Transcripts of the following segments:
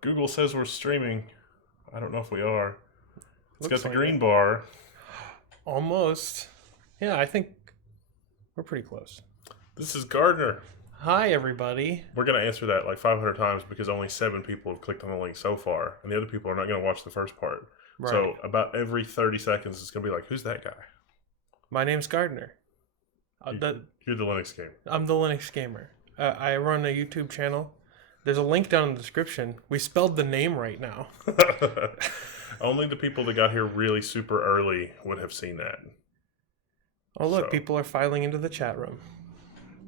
Google says we're streaming. I don't know if we are. It's Looks got the like green it. bar. Almost. Yeah, I think we're pretty close. This is Gardiner. Hi, everybody. We're going to answer that like 500 times because only 7 people have clicked on the link so far, and the other people are not going to watch the first part. Right. So about every 30 seconds, it's going to be like, who's that guy? My name's Gardiner. You're the Linux gamer. I'm the Linux gamer. I run a YouTube channel. There's a link down in the description. We spelled the name right now. Only the people that got here really super early would have seen that. Oh, look, So. people are filing into the chat room.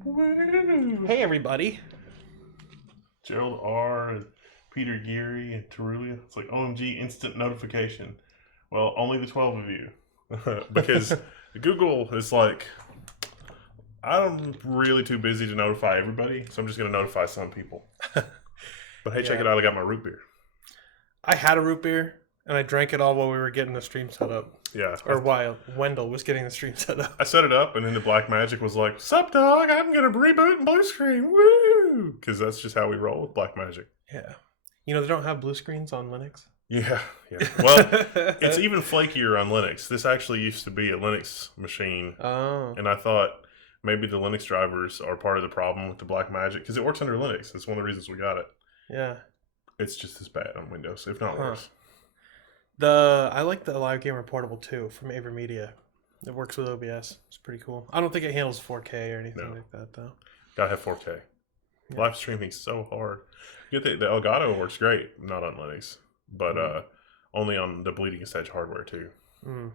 Woo. Hey, everybody. Gerald R. and Peter Geary and Terulia. It's like OMG instant notification. Well, only the 12 of you. Because Google is like, I'm really too busy to notify everybody, so I'm just going to notify some people. But hey, check it out. I got my root beer. I had a root beer, and I drank it all while we were getting the stream set up. Yeah. Or while Wendell was getting the stream set up. I set it up, and then the Black Magic was like, sup, dog? I'm going to reboot in blue screen. Woo! Because that's just how we roll with Black Magic. Yeah. You know, they don't have blue screens on Linux. Yeah. Well, it's even flakier on Linux. This actually used to be a Linux machine. Oh. And I thought maybe the Linux drivers are part of the problem with the Black Magic, because it works under Linux. That's one of the reasons we got it. Yeah. It's just as bad on Windows, if not worse. I like the Live Gamer Portable 2 from AverMedia. It works with OBS. It's pretty cool. I don't think it handles 4K or anything like that, though. Gotta have 4K. Yeah. Live streaming's so hard. You get the Elgato works great, not on Linux, but only on the Bleeding Edge hardware too. Mm.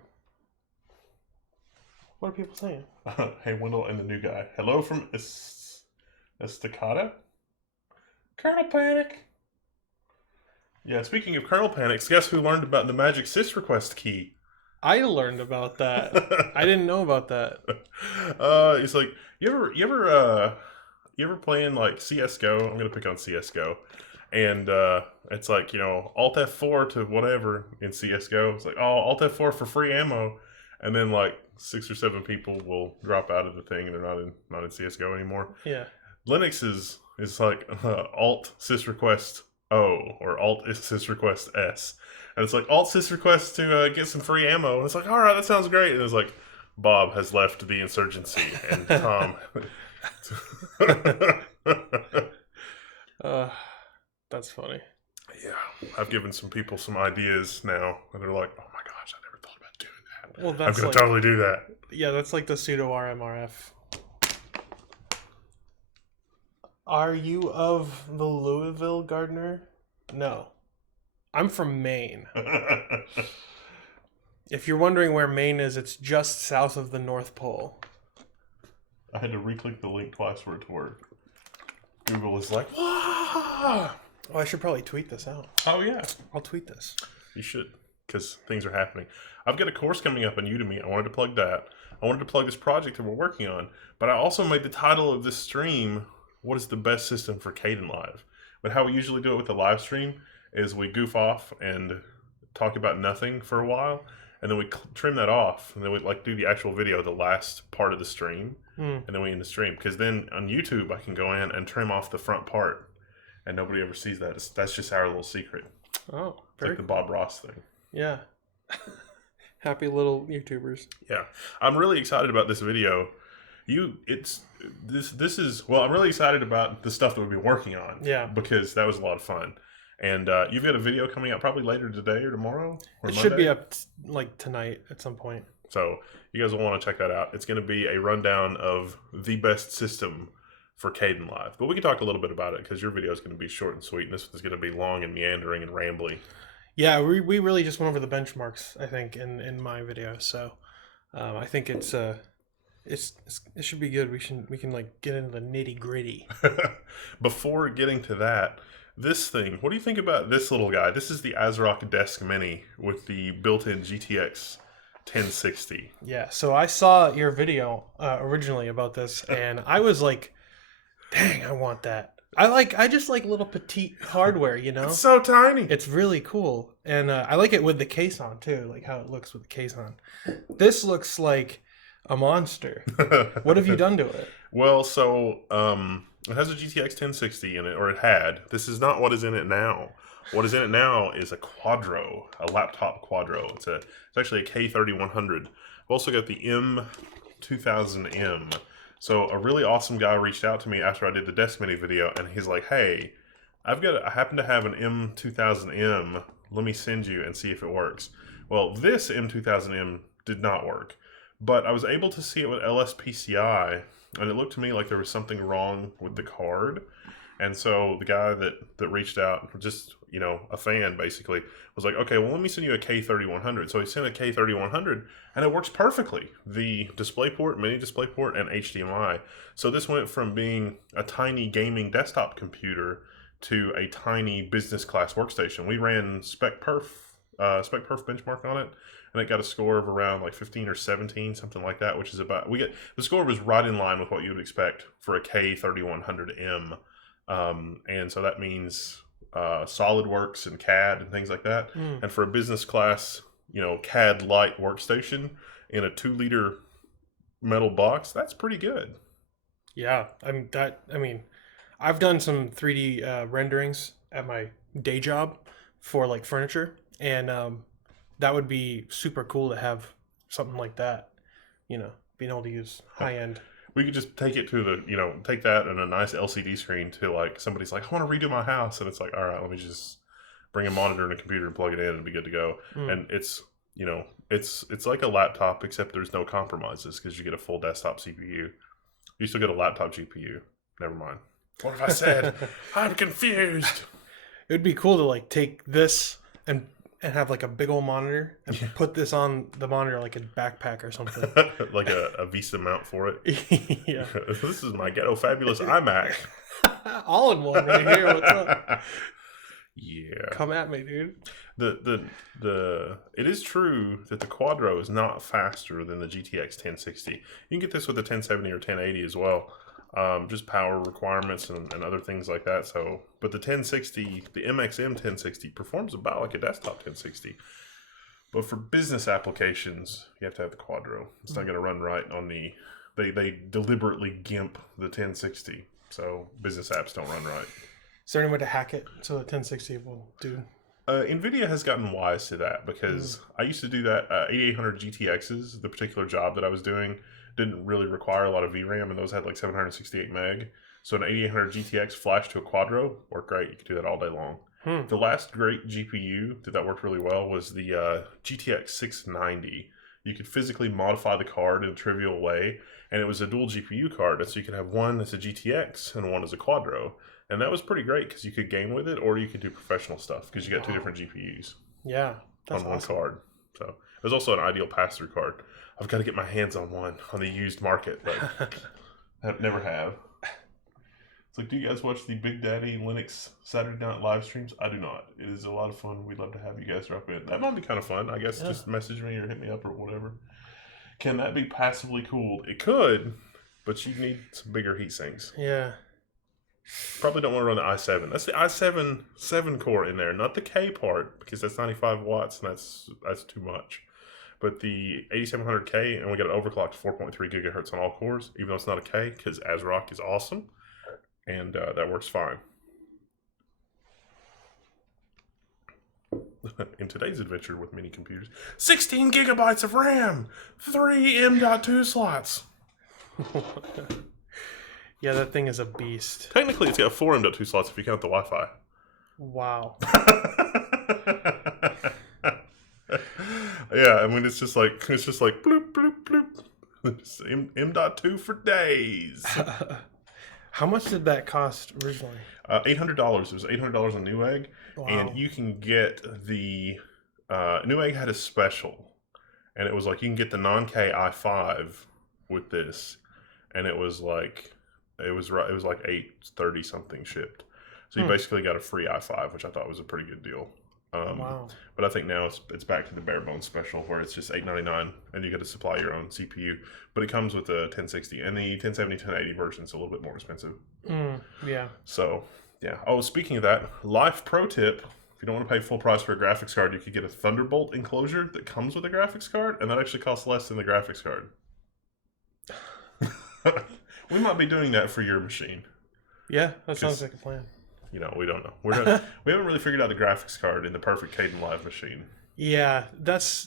What are people saying? Hey, Wendell and the new guy. Hello from Estacada? Kernel Panic. Yeah, speaking of kernel panics, guess who learned about the magic sys request key? I learned about that. I didn't know about that. It's like you ever playing like CS:GO? I'm gonna pick on CS:GO, and it's like, you know, Alt F4 to whatever in CS:GO. It's like, oh, Alt F4 for free ammo, and then like 6 or 7 people will drop out of the thing and they're not in CS:GO anymore. Yeah. Linux is like Alt sys request O or Alt sys request S. And it's like Alt sys request to get some free ammo. And it's like, all right, that sounds great. And it's like, Bob has left the insurgency. And Tom. That's funny. Yeah. I've given some people some ideas now. And they're like, oh my gosh, I never thought about doing that. Well, I'm going to totally do that. Yeah, that's like the pseudo RMRF. Are you of the Louisville, Gardiner? No. I'm from Maine. If you're wondering where Maine is, it's just south of the North Pole. I had to re-click the link twice for it to work. Google is like, wah! Oh, I should probably tweet this out. Oh, yeah. I'll tweet this. You should, because things are happening. I've got a course coming up on Udemy. I wanted to plug that. I wanted to plug this project that we're working on. But I also made the title of this stream, what is the best system for Kdenlive? But how we usually do it with the live stream is we goof off and talk about nothing for a while, and then we trim that off, and then we like do the actual video, the last part of the stream, and then we end the stream. Because then on YouTube, I can go in and trim off the front part, and nobody ever sees that. That's just our little secret. Oh, it's like the Bob Ross thing. Yeah. Happy little YouTubers. Yeah, I'm really excited about this video. This is well, I'm really excited about the stuff that we've been working on. Yeah, because that was a lot of fun. And you've got a video coming out probably later today or tomorrow. Or it Monday. Should be up like tonight at some point. So you guys will want to check that out. It's going to be a rundown of the best system for Kdenlive. But we can talk a little bit about it because your video is going to be short and sweet, and this is going to be long and meandering and rambly. Yeah, we really just went over the benchmarks, I think, in my video. So I think it should be good. We can like get into the nitty gritty. Before getting to that, this thing, what do you think about this little guy? This is the ASRock Desk Mini with the built-in GTX 1060. Yeah, so I saw your video originally about this, and I was like, dang, I want that. I just like little petite hardware, you know? It's so tiny. It's really cool. And I like it with the case on, too, like how it looks with the case on. This looks like a monster. What have you done to it? Well, so It has a GTX 1060 in it, or it had. This is not what is in it now. What is in it now is a Quadro, a laptop Quadro. It's actually a K3100. I've also got the M2000M. So a really awesome guy reached out to me after I did the Desk Mini video, and he's like, "Hey, I happen to have an M2000M. Let me send you and see if it works." Well, this M2000M did not work, but I was able to see it with LSPCI, and it looked to me like there was something wrong with the card. And so the guy that reached out, just a fan basically, was like, "Okay, well, let me send you a K3100." So he sent a K3100, and it works perfectly. The DisplayPort, mini DisplayPort, and HDMI. So this went from being a tiny gaming desktop computer to a tiny business class workstation. We ran SpecPerf benchmark on it, and it got a score of around like 15 or 17, something like that, which is the score was right in line with what you would expect for a K3100M. And so that means SolidWorks and CAD and things like that. And for a business class, CAD light workstation in a 2-liter metal box, that's pretty good. Yeah, I've done some 3D renderings at my day job for like furniture, and that would be super cool to have something like that. Being able to use high end. We could just take it to take that and a nice LCD screen to like somebody's like, "I want to redo my house," and it's like, "All right, let me just bring a monitor and a computer and plug it in and be good to go." And it's like a laptop, except there's no compromises because you get a full desktop CPU. You still get a laptop GPU. Never mind. What have I said? I'm confused. It would be cool to like take this and have like a big old monitor and put this on the monitor like a backpack or something. Like a Visa mount for it. Yeah. This is my ghetto fabulous iMac. All in one right here. What's up? Yeah. Come at me, dude. It is true that the Quadro is not faster than the GTX 1060. You can get this with the 1070 or 1080 as well. Just power requirements and other things like that. So, but the 1060, the MXM 1060 performs about like a desktop 1060. But for business applications, you have to have the Quadro. It's not going to run right on they deliberately gimp the 1060. So business apps don't run right. Is there any way to hack it so the 1060 will do? NVIDIA has gotten wise to that because I used to do that. 8800 GTXs, the particular job that I was doing, didn't really require a lot of VRAM, and those had like 768 meg. So an 8800 GTX flashed to a Quadro worked great. You could do that all day long. The last great GPU that worked really well was the GTX 690. You could physically modify the card in a trivial way, and it was a dual GPU card, and so you could have one as a GTX and one as a Quadro. And that was pretty great because you could game with it, or you could do professional stuff because you got two different GPUs. Yeah, that's on one awesome. card. So it was also an ideal pass-through card. I've got to get my hands on one on the used market, but I never have. It's like, do you guys watch the Big Daddy Linux Saturday night live streams? I do not. It is a lot of fun. We'd love to have you guys drop in. That might be kind of fun. I guess just message me or hit me up or whatever. Can that be passively cooled? It could, but you need some bigger heat sinks. Yeah. Probably don't want to run the i7. That's the i7 7-core in there, not the K part, because that's 95 watts and that's too much. But the 8700K, and we got it overclocked to 4.3 gigahertz on all cores, even though it's not a K, because ASRock is awesome, and that works fine. In today's adventure with mini computers, 16 gigabytes of RAM, 3 M.2 slots. Yeah, that thing is a beast. Technically, it's got 4 M.2 slots if you count the Wi-Fi. Wow. Yeah, I mean, it's just like bloop, bloop, bloop. M.2 for days. How much did that cost originally? $800. It was $800 on Newegg. Wow. And you can get the... Newegg had a special. And it was like, you can get the non-K i5 with this. And it was like... It was like $830 something shipped. So you basically got a free i5, which I thought was a pretty good deal. Wow. But I think now it's back to the bare bones special where it's just $899 and you get to supply your own CPU. But it comes with a 1060 and the 1070, 1080 version is a little bit more expensive. Yeah. So yeah. Oh, speaking of that, life pro tip: if you don't want to pay full price for a graphics card, you could get a Thunderbolt enclosure that comes with a graphics card, and that actually costs less than the graphics card. We might be doing that for your machine. Yeah, that sounds like a plan. You know, we don't know. We haven't really figured out the graphics card in the perfect Kdenlive machine. Yeah,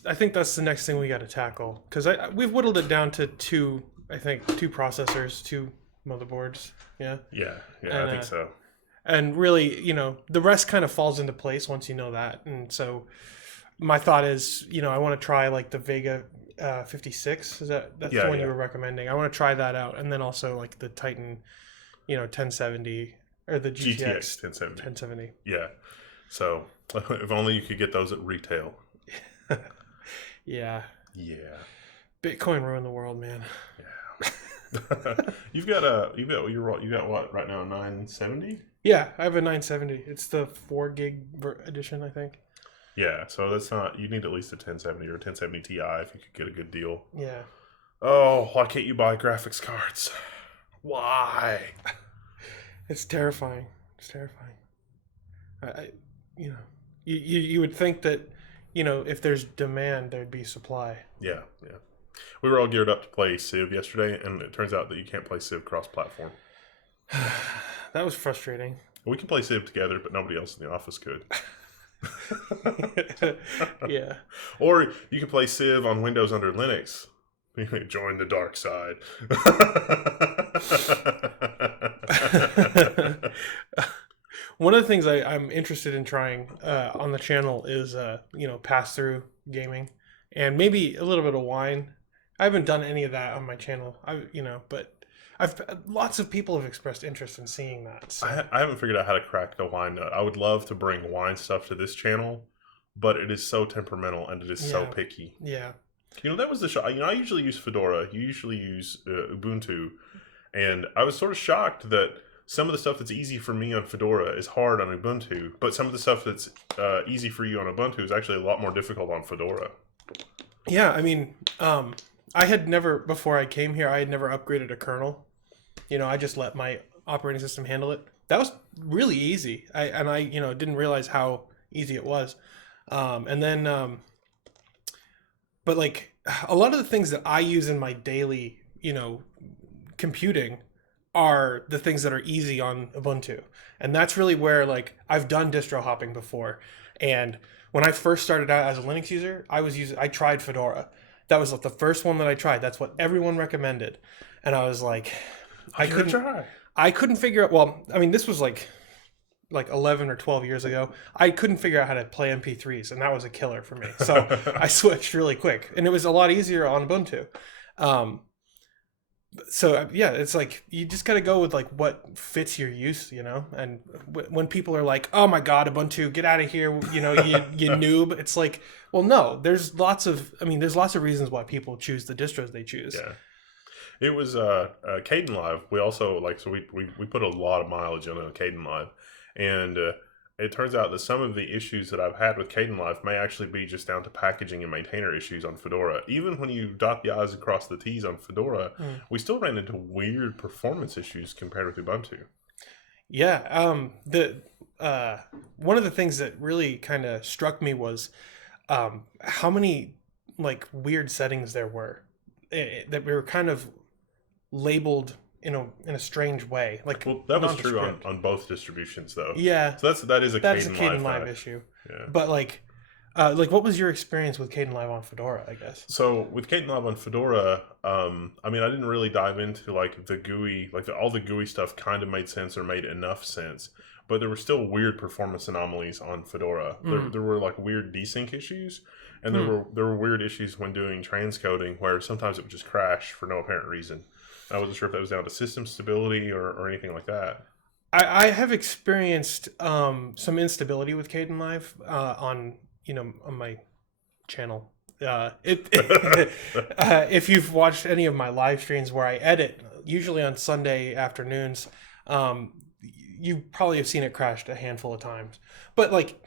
I think that's the next thing we got to tackle because we've whittled it down to two. I think two processors, two motherboards. Yeah. Yeah, And, I think so. And really, the rest kind of falls into place once you know that. And so, my thought is, I want to try like the Vega 56. That's the one you were recommending? I want to try that out, and then also like the Titan, 1070 or the GTX 1070. Yeah. So if only you could get those at retail. Yeah. Yeah. Bitcoin ruined the world, man. Yeah. you got what right now, 970? Yeah, I have a 970. It's the 4 gig edition, I think. Yeah, so that's not. You need at least a 1070 or a 1070 Ti if you could get a good deal. Yeah. Oh, why can't you buy graphics cards? Why? It's terrifying. It's terrifying. You would think that, if there's demand, there'd be supply. Yeah. We were all geared up to play Civ yesterday, and it turns out that you can't play Civ cross-platform. That was frustrating. We can play Civ together, but nobody else in the office could. Yeah. Or you can play Civ on Windows under Linux. You can join the dark side. One of the things I'm interested in trying on the channel is, pass-through gaming and maybe a little bit of wine. I haven't done any of that on my channel. But lots of people have expressed interest in seeing that. So. I haven't figured out how to crack the wine nut. I would love to bring wine stuff to this channel, but it is so temperamental and it is so picky. Yeah. That was the shock. I usually use Fedora. You usually use Ubuntu. And I was sort of shocked that some of the stuff that's easy for me on Fedora is hard on Ubuntu, but some of the stuff that's easy for you on Ubuntu is actually a lot more difficult on Fedora. Yeah, I mean, I had never, before I came here, I had never upgraded a kernel. I just let my operating system handle it. That was really easy. I didn't realize how easy it was. But like a lot of the things that I use in my daily, computing are the things that are easy on Ubuntu. And that's really where like I've done distro hopping before. And when I first started out as a Linux user, I tried Fedora. That was like the first one that I tried. That's what everyone recommended. And I was like, I couldn't figure out. Well, I mean, this was like 11 or 12 years ago. I couldn't figure out how to play MP3s, and that was a killer for me. So I switched really quick, and it was a lot easier on Ubuntu. So yeah, it's like you just gotta go with like what fits your use, And when people are like, "Oh my God, Ubuntu, get out of here," you noob. It's like, well, no. There's lots of reasons why people choose the distros they choose. Yeah. It was Kdenlive. We also we put a lot of mileage on Kdenlive, and it turns out that some of the issues that I've had with Kdenlive may actually be just down to packaging and maintainer issues on Fedora. Even when you dot the I's and cross the T's on Fedora, we still ran into weird performance issues compared with Ubuntu. Yeah. One of the things that really kind of struck me was how many like weird settings there were that we were kind of labeled in a strange way. Like, well, that was true on both distributions, though. Yeah, so that is a Kdenlive issue. Yeah. But like what was your experience with Kdenlive on Fedora? I guess. So with Kdenlive on Fedora, I mean, I didn't really dive into like the GUI, all the GUI stuff kind of made sense or made enough sense, but there were still weird performance anomalies on Fedora. There were like weird desync issues. And there were weird issues when doing transcoding where sometimes it would just crash for no apparent reason. I wasn't sure if that was down to system stability or anything like that. I have experienced some instability with Kdenlive on my channel. If you've watched any of my live streams where I edit, usually on Sunday afternoons, you probably have seen it crashed a handful of times. But like,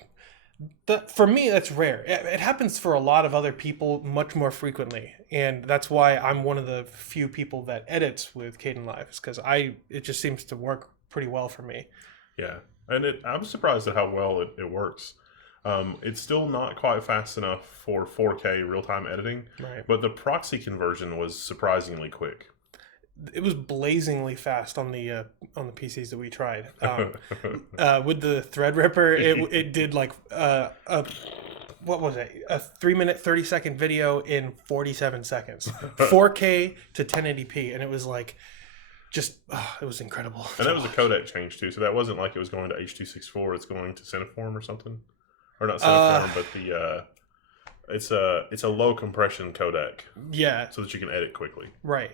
for me, that's rare. It happens for a lot of other people much more frequently, and that's why I'm one of the few people that edits with Kdenlive, because it just seems to work pretty well for me. Yeah, and I'm surprised at how well it works. It's still not quite fast enough for 4K real-time editing, right? But the proxy conversion was surprisingly quick. it was blazingly fast on the PCs that we tried. With the Threadripper, it did like what was it? A 3-minute 30-second video in 47 seconds, 4K to 1080p, and it was like just it was incredible. And that was a codec change too, so that wasn't like it was going to H.264. It's going to Cineform or something, or not Cineform, but the it's a low compression codec. Yeah, so that you can edit quickly. Right.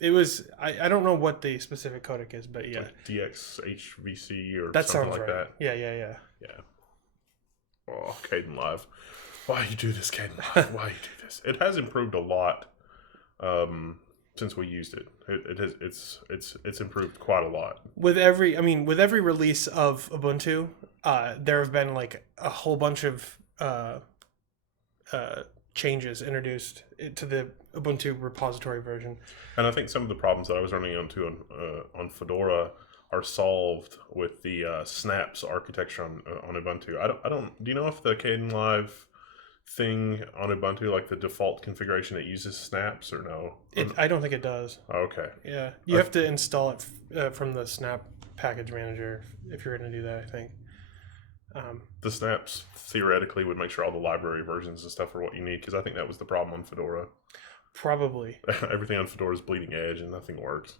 It was I don't know what the specific codec is, but yeah, like DXHVC or that something sounds like right. that. Yeah. Oh, Kdenlive. Why you do this, Kdenlive? Why you do this? It has improved a lot since we used it. It's improved quite a lot. With every release of Ubuntu, there have been like a whole bunch of changes introduced to the Ubuntu repository version. And I think some of the problems that I was running into on Fedora are solved with the snaps architecture on Ubuntu. I don't. Do you know if the Kdenlive thing on Ubuntu, like the default configuration, it uses snaps or no? I don't think it does. Okay. Yeah, you have to install it from the snap package manager if you're going to do that, I think. The snaps theoretically would make sure all the library versions and stuff are what you need, because I think that was the problem on Fedora. Probably. Everything on Fedora is bleeding edge and nothing works.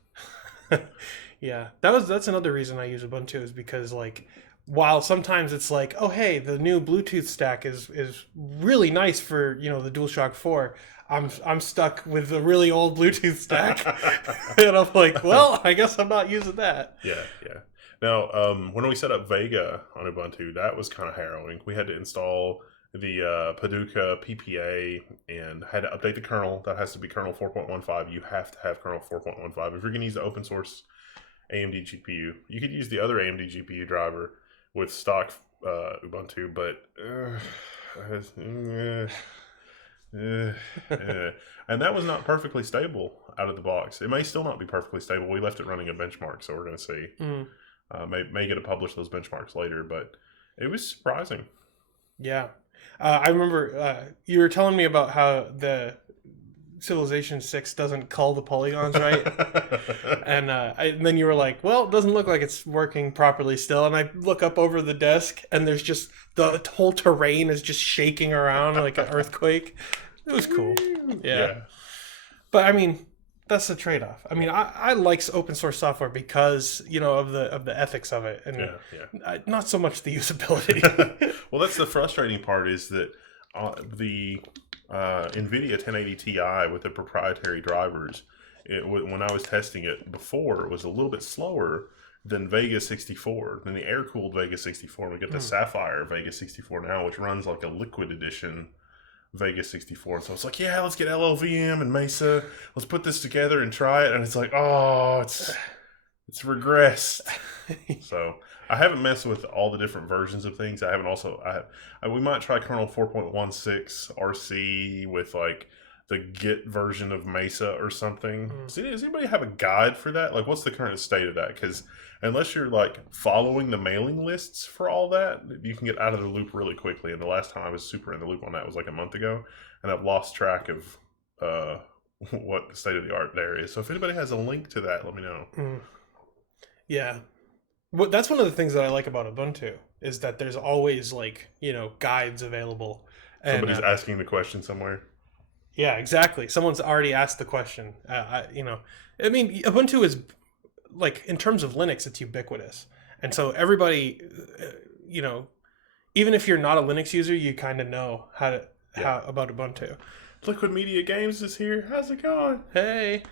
Yeah, that's another reason I use Ubuntu, is because like while sometimes it's like, oh hey, the new Bluetooth stack is really nice for the DualShock 4. I'm stuck with the really old Bluetooth stack, and I'm like, well, I guess I'm not using that. Yeah. Now, when we set up Vega on Ubuntu, that was kind of harrowing. We had to install the Paducah PPA and had to update the kernel. That has to be kernel 4.15. You have to have kernel 4.15. If you're going to use the open source AMD GPU, you could use the other AMD GPU driver with stock Ubuntu, but and that was not perfectly stable out of the box. It may still not be perfectly stable. We left it running a benchmark, so we're going to see. May get to publish those benchmarks later, but it was surprising. Yeah. I remember you were telling me about how the Civilization 6 doesn't cull the polygons right. And then you were like, well, it doesn't look like it's working properly still. And I look up over the desk and there's just the whole terrain is just shaking around like an earthquake. It was cool. Yeah. But I mean, that's the trade-off. I mean, I like open source software because of the ethics of it, and not so much the usability. Well, that's the frustrating part, is that the NVIDIA 1080 Ti with the proprietary drivers, when I was testing it before, it was a little bit slower than Vega 64, than the air-cooled Vega 64. We get the Sapphire Vega 64 now, which runs like a liquid edition Vega 64. So it's like, yeah, let's get LLVM and Mesa. Let's put this together and try it. And it's like, oh, it's regressed. So I haven't messed with all the different versions of things. I haven't also, we might try kernel 4.16 RC with like the Git version of Mesa or something. Does anybody have a guide for that? Like, what's the current state of that? Because unless you're like following the mailing lists for all that, you can get out of the loop really quickly. And the last time I was super in the loop on that was like a month ago, and I've lost track of what the state of the art there is. So if anybody has a link to that, let me know. Yeah. Well, that's one of the things that I like about Ubuntu, is that there's always like, guides available. Somebody's asking the question somewhere. Yeah, exactly. Someone's already asked the question. I mean, Ubuntu is like, in terms of Linux, it's ubiquitous. And so everybody, even if you're not a Linux user, you kind of know how about Ubuntu. Liquid Media Games is here. How's it going? Hey.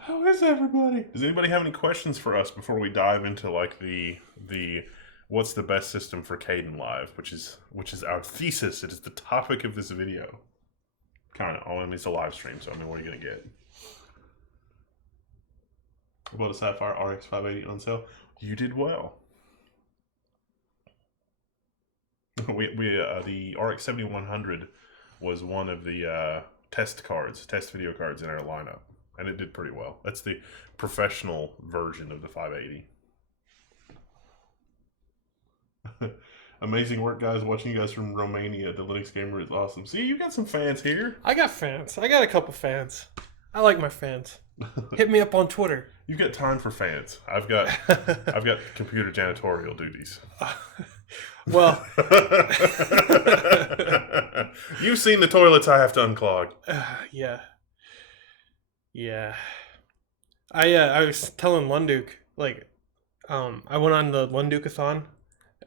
How is everybody? Does anybody have any questions for us before we dive into like the what's the best system for Kdenlive, which is our thesis? It is the topic of this video. Kind of. I mean, it's a live stream, so I mean, what are you gonna get? About a Sapphire RX 580 on sale. You did well. The RX 7100 was one of the test video cards in our lineup, and it did pretty well. That's the professional version of the 580. Amazing work, guys. Watching you guys from Romania. The Linux Gamer is awesome. See, you got some fans here. I got fans. I got a couple fans. I like my fans. Hit me up on Twitter. You've got time for fans. I've got computer janitorial duties. Well, You've seen the toilets I have to unclog. yeah, yeah. I was telling Lunduk like I went on the Lundukathon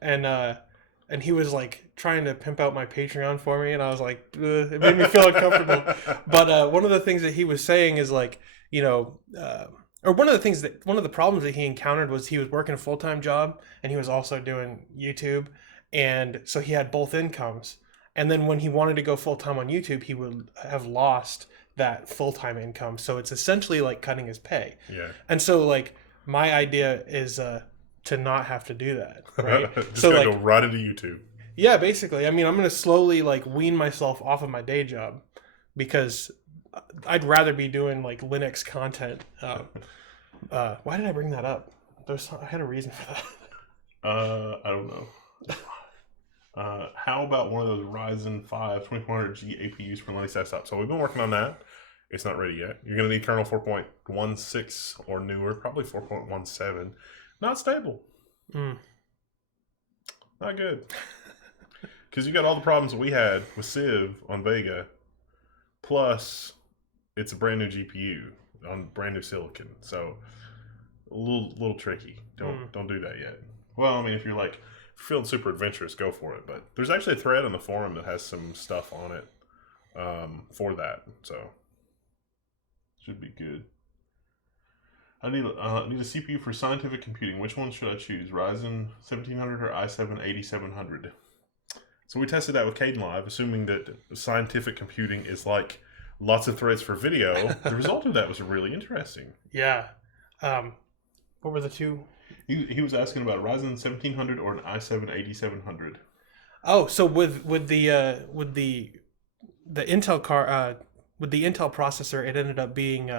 and he was like trying to pimp out my Patreon for me, and I was like, ugh, it made me feel uncomfortable. But one of the things that he was saying is like, or one of the problems that he encountered was he was working a full time job and he was also doing YouTube, and so he had both incomes. And then when he wanted to go full time on YouTube, he would have lost that full time income. So it's essentially like cutting his pay. Yeah. And so like my idea is to not have to do that, right? Just So gonna like go right into YouTube. yeah, basically. I mean, I'm gonna slowly like wean myself off of my day job because I'd rather be doing like Linux content. Why did I bring that up? I had a reason for that. I don't know. How about one of those Ryzen 5 2400G APUs for Linux desktop? So we've been working on that. It's not ready yet. You're going to need kernel 4.16 or newer, probably 4.17. Not stable. Not good. Because you got all the problems that we had with Civ on Vega, plus it's a brand new GPU on brand new silicon. So a little tricky. Don't do that yet. Well, I mean, if you're feeling super adventurous, go for it. But there's actually a thread on the forum that has some stuff on it for that. So should be good. I need a CPU for scientific computing. Which one should I choose? Ryzen 1700 or i7 8700? So we tested that with Kdenlive, assuming that scientific computing is like lots of threads for video. The result of that was really interesting. Yeah. What were the two? He was asking about Ryzen 1700 or an i7 8700. Oh, so with the Intel car with the Intel processor, it ended up being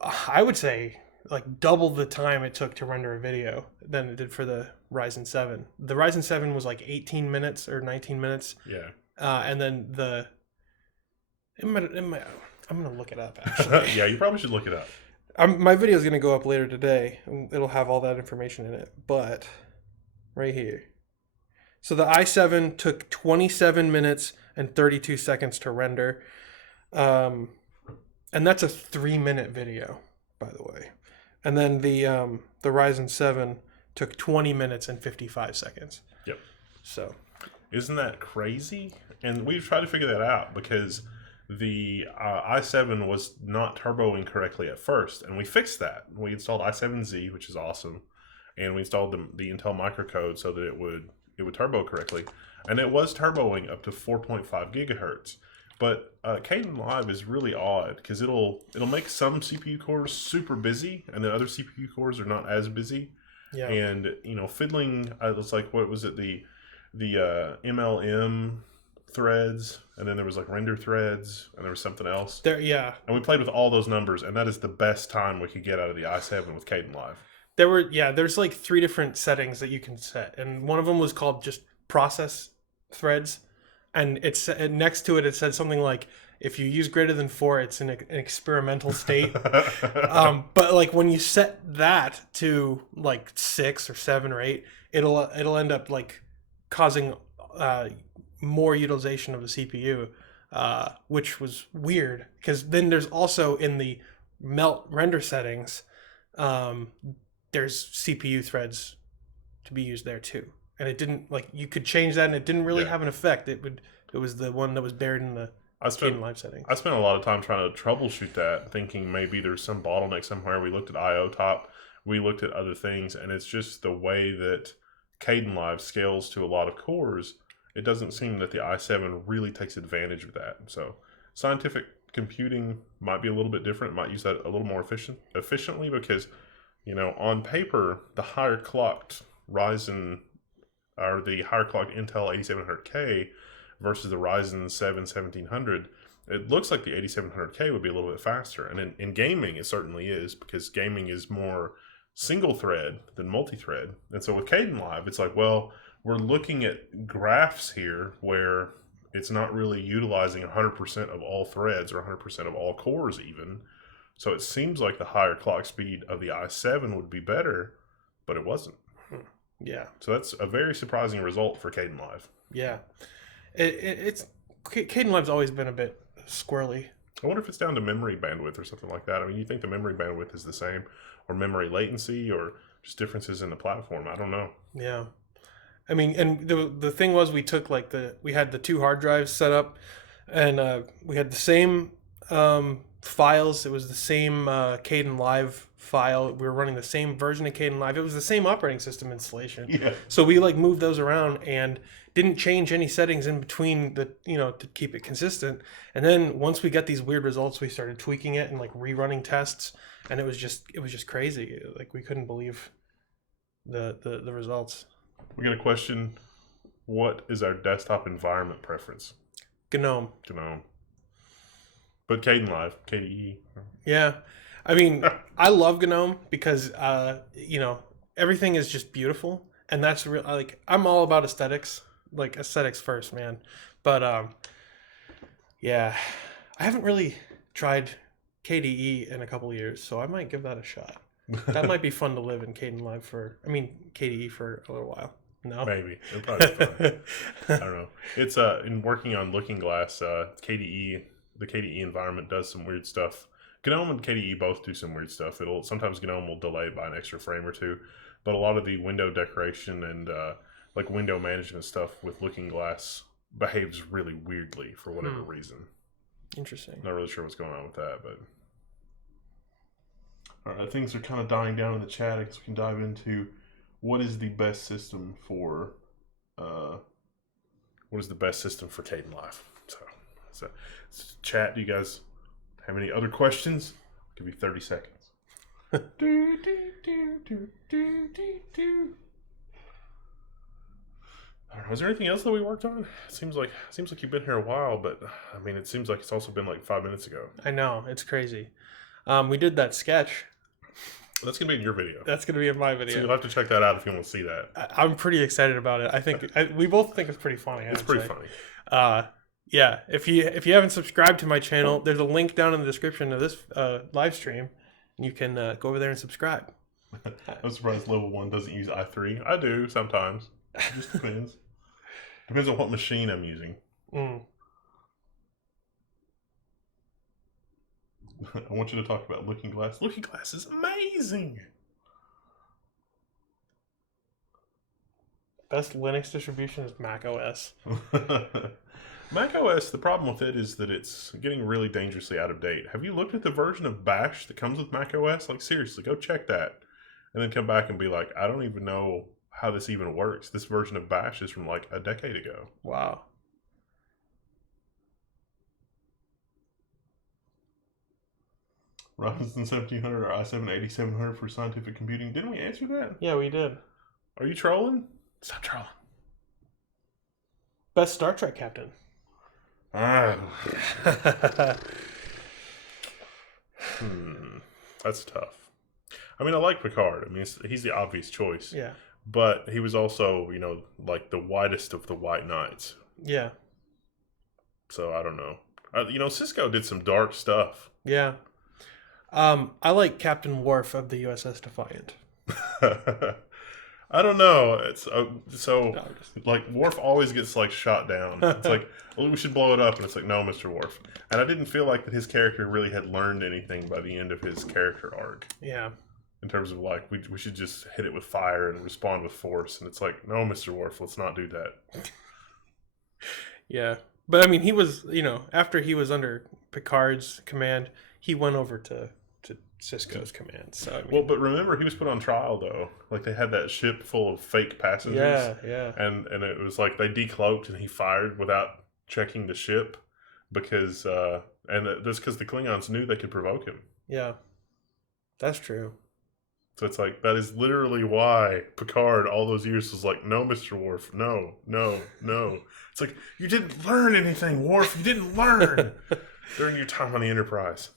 I would say like double the time it took to render a video than it did for the Ryzen 7. The Ryzen 7 was like 18 minutes or 19 minutes. Yeah. And then I'm gonna look it up actually. Yeah, you probably should look it up. My video is gonna go up later today. It'll have all that information in it. But right here. So the i7 took 27 minutes and 32 seconds to render. And that's a 3-minute video, by the way. And then the Ryzen 7 took 20 minutes and 55 seconds. Yep. So, isn't that crazy? And we've tried to figure that out because the i7 was not turboing correctly at first, and we fixed that. We installed i7Z, which is awesome, and we installed the Intel microcode so that it would turbo correctly, and it was turboing up to 4.5 gigahertz. But Kdenlive is really odd because it'll make some CPU cores super busy, and then other CPU cores are not as busy. yeah. And fiddling, it's like, what was it, the MLM threads, and then there was like render threads, and there was something else. Yeah. And we played with all those numbers, and that is the best time we could get out of the i7 with Kdenlive. There's like 3 different settings that you can set, and one of them was called just process threads, and next to it it said something like, if you use greater than 4, it's in an experimental state. But like when you set that to like 6 or 7 or 8, it'll end up like causing more utilization of the CPU, which was weird because then there's also in the melt render settings, there's CPU threads to be used there too, and it didn't, like, you could change that and it didn't really have an effect. It was the one that was buried in the Kdenlive settings. I spent a lot of time trying to troubleshoot that, thinking maybe there's some bottleneck somewhere. We looked at IO top, we looked at other things, and it's just the way that Kdenlive scales to a lot of cores. It doesn't seem that the i7 really takes advantage of that. So scientific computing might be a little bit different. It might use that a little more efficiently because, on paper, the higher clocked Ryzen or the higher clocked Intel 8700K versus the Ryzen 7 1700, it looks like the 8700K would be a little bit faster. And in gaming, it certainly is, because gaming is more single thread than multi-thread. And so with Kdenlive, it's like, well, we're looking at graphs here where it's not really utilizing 100% of all threads or 100% of all cores even. So it seems like the higher clock speed of the i7 would be better, but it wasn't. Yeah. So that's a very surprising result for Kdenlive. Yeah. It's Kdenlive's always been a bit squirrely. I wonder if it's down to memory bandwidth or something like that. I mean, you think the memory bandwidth is the same, or memory latency, or just differences in the platform? I don't know. Yeah. I mean, and the thing was, we took like we had the 2 hard drives set up, and we had the same files. It was the same Kdenlive file. We were running the same version of Kdenlive. It was the same operating system installation. Yeah. So we like moved those around and didn't change any settings in between the to keep it consistent. And then once we got these weird results, we started tweaking it and like rerunning tests, and it was just crazy. Like we couldn't believe the results. We got a question. What is our desktop environment preference? GNOME. GNOME. But Kdenlive, KDE. Yeah. I mean, I love GNOME because, everything is just beautiful. And that's real. Like, I'm all about aesthetics, like aesthetics first, man. But, yeah, I haven't really tried KDE in a couple of years, so I might give that a shot. That might be fun to live in KDE for a little while. No, maybe it'll probably be fun. I don't know. It's in working on Looking Glass. KDE, the KDE environment does some weird stuff. GNOME and KDE both do some weird stuff. Sometimes GNOME will delay by an extra frame or two, but a lot of the window decoration and like window management stuff with Looking Glass behaves really weirdly for whatever reason. Interesting. Not really sure what's going on with that, but. All right, things are kind of dying down in the chat. I guess we can dive into what is the best system for Kdenlive. So chat. Do you guys have any other questions? I'll give you 30 seconds. All right, was there anything else that we worked on? It seems like you've been here a while, but I mean, it seems like it's also been like 5 minutes ago. I know, it's crazy. We did that sketch. That's gonna be in your video. That's gonna be in my video. So you'll have to check that out if you want to see that. I'm pretty excited about it. I think we both think it's pretty funny. It's pretty funny. Yeah. If you haven't subscribed to my channel, there's a link down in the description of this live stream. You can go over there and subscribe. I'm surprised Level 1 doesn't use i3. I do sometimes. It just depends. Depends on what machine I'm using. I want you to talk about Looking Glass. Looking Glass is amazing. Best Linux distribution is Mac OS. Mac OS, the problem with it is that it's getting really dangerously out of date. Have you looked at the version of Bash that comes with Mac OS? Like, seriously, go check that. And then come back and be like, I don't even know how this even works. This version of Bash is from like a decade ago. Wow. Robinson 1700 or i7 8700 for scientific computing. Didn't we answer that? Yeah, we did. Are you trolling? Stop trolling. Best Star Trek captain. That's tough. I mean, I like Picard. I mean, he's the obvious choice. Yeah. But he was also, like the whitest of the white knights. Yeah. So I don't know. Cisco did some dark stuff. Yeah. I like Captain Worf of the USS Defiant. I don't know. It's like Worf always gets like shot down. It's like, well, we should blow it up, and it's like, no, Mr. Worf. And I didn't feel like that his character really had learned anything by the end of his character arc. Yeah. In terms of like, we should just hit it with fire and respond with force, and it's like, no, Mr. Worf, let's not do that. Yeah, but I mean, he was, after he was under Picard's command, he went over to Cisco's command. So I mean, well, but remember, he was put on trial though. Like they had that ship full of fake passengers. Yeah. And it was like they decloaked and he fired without checking the ship because that's because the Klingons knew they could provoke him. Yeah, that's true. So it's like that is literally why Picard all those years was like, no, Mr. Worf, no. It's like, you didn't learn anything, Worf. You didn't learn during your time on the Enterprise.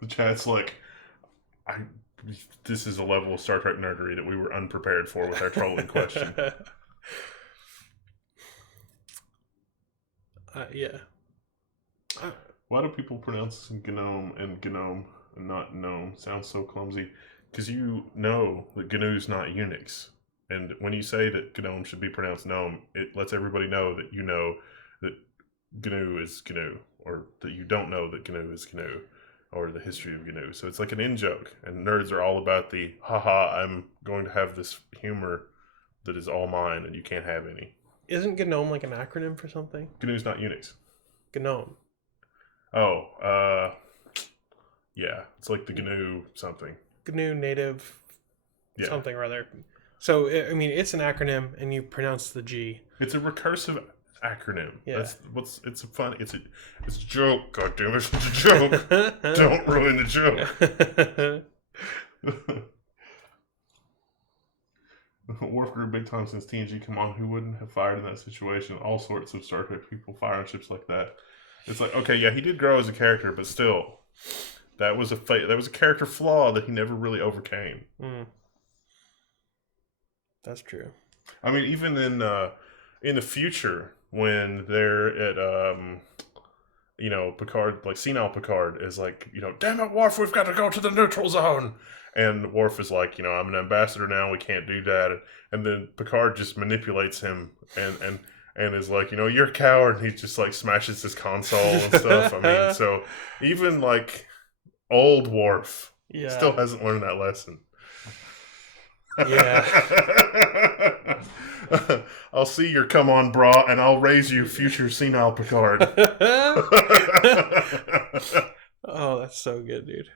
The chat's like, this is a level of Star Trek nerdery that we were unprepared for with our trolling question. Yeah. Why do people pronounce GNOME and GNOME and not GNOME? Sounds so clumsy. Because you know that GNU's not Unix. And when you say that GNOME should be pronounced GNOME, it lets everybody know that you know that GNU is GNU, or that you don't know that GNU is GNU, or the history of GNU. So it's like an in-joke. And nerds are all about the, haha, I'm going to have this humor that is all mine and you can't have any. Isn't GNOME like an acronym for something? GNU's not Unix. GNOME. Oh, yeah. It's like the GNU something. GNU native Yeah. something or other. So, I mean, it's an acronym and you pronounce the G. It's a recursive acronym. Yeah. It's a joke, goddammit. It's a joke. Don't ruin the joke. Worf grew big time since TNG. Come on, who wouldn't have fired in that situation? All sorts of Star Trek people fire on ships like that. It's like, okay, yeah, he did grow as a character, but still, that was a character flaw that he never really overcame. That's true. I mean, even in the future, when they're at Picard, like senile Picard is like, damn it, Worf, we've got to go to the neutral zone. And Worf is like, I'm an ambassador now, we can't do that. And then Picard just manipulates him and is like, you're a coward. And he just like smashes his console and stuff. I mean, so even like old Worf still hasn't learned that lesson. Yeah. I'll see your come on, brah, and I'll raise you future senile Picard. Oh, that's so good, dude.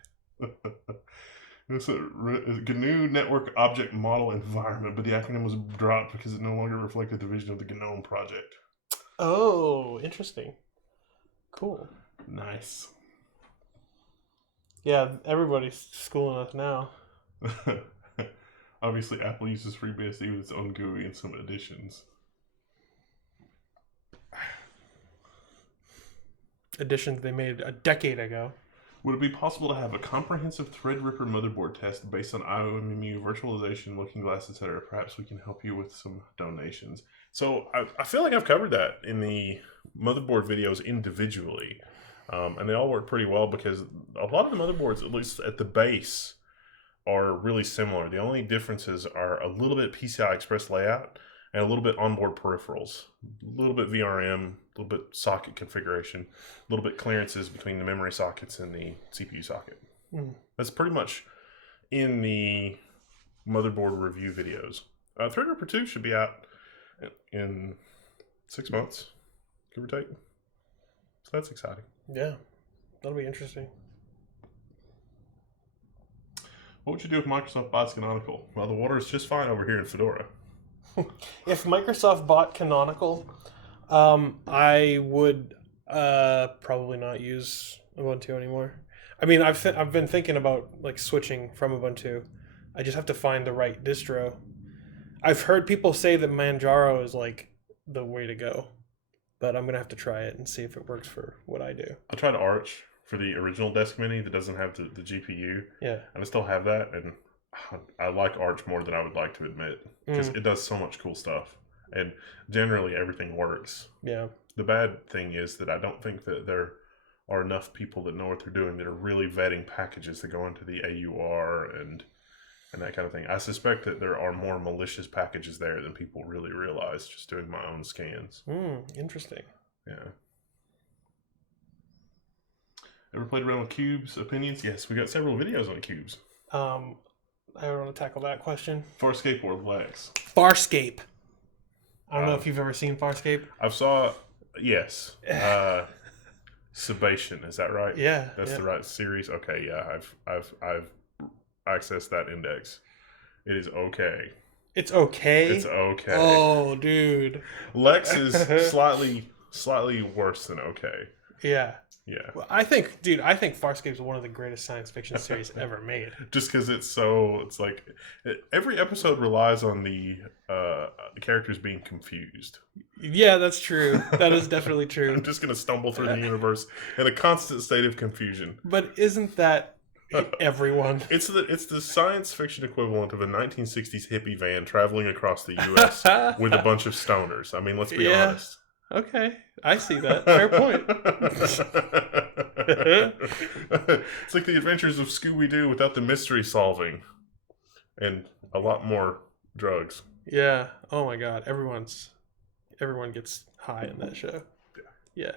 It's a GNU Network Object Model Environment, but the acronym was dropped because it no longer reflected the vision of the GNOME project. Oh, interesting. Cool. Nice. Yeah, everybody's schooling us now. Obviously, Apple uses FreeBSD with its own GUI and some additions. Additions they made a decade ago. Would it be possible to have a comprehensive Threadripper motherboard test based on IOMMU, virtualization, looking glass, etc.? Perhaps we can help you with some donations. So I feel like I've covered that in the motherboard videos individually. And they all work pretty well because a lot of the motherboards, at least at the base, are really similar. The only differences are a little bit PCI Express layout and a little bit onboard peripherals, a little bit VRM, a little bit socket configuration, a little bit clearances between the memory sockets and the CPU socket. That's pretty much in the motherboard review videos. Threadripper 2 should be out in 6 months, give or take. So that's exciting. Yeah, that'll be interesting. What would you do if Microsoft buys Canonical? Well, the water is just fine over here in Fedora. If Microsoft bought Canonical, I would probably not use Ubuntu anymore. I mean, I've been thinking about like switching from Ubuntu. I just have to find the right distro. I've heard people say that Manjaro is like the way to go, but I'm gonna have to try it and see if it works for what I do. I tried Arch for the original Desk Mini that doesn't have the GPU. Yeah. And I still have that, and I like Arch more than I would like to admit because it does so much cool stuff, and generally everything works. Yeah. The bad thing is that I don't think that there are enough people that know what they're doing that are really vetting packages that go into the AUR and that kind of thing. I suspect that there are more malicious packages there than people really realize just doing my own scans. Interesting. Yeah. Ever played around with cubes? Opinions? Yes, we got several videos on cubes. I want to tackle that question. Farscape or Lex? Farscape. I don't know if you've ever seen Farscape. Yes. Sebation, is that right? Yeah. That's the right series? Okay, yeah. I've accessed that index. It is okay. It's okay? It's okay. Oh, dude. Lex is slightly worse than okay. Yeah. Yeah. Well, I think Farscape is one of the greatest science fiction series ever made. Just because it's like every episode relies on the characters being confused. Yeah, that's true. That is definitely true. I'm just going to stumble through the universe in a constant state of confusion. But isn't that everyone? It's the science fiction equivalent of a 1960s hippie van traveling across the U.S. with a bunch of stoners. I mean, let's be honest. Okay, I see that. Fair point. It's like the Adventures of Scooby-Doo without the mystery solving and a lot more drugs. Yeah. Oh my God. Everyone gets high in that show. Yeah.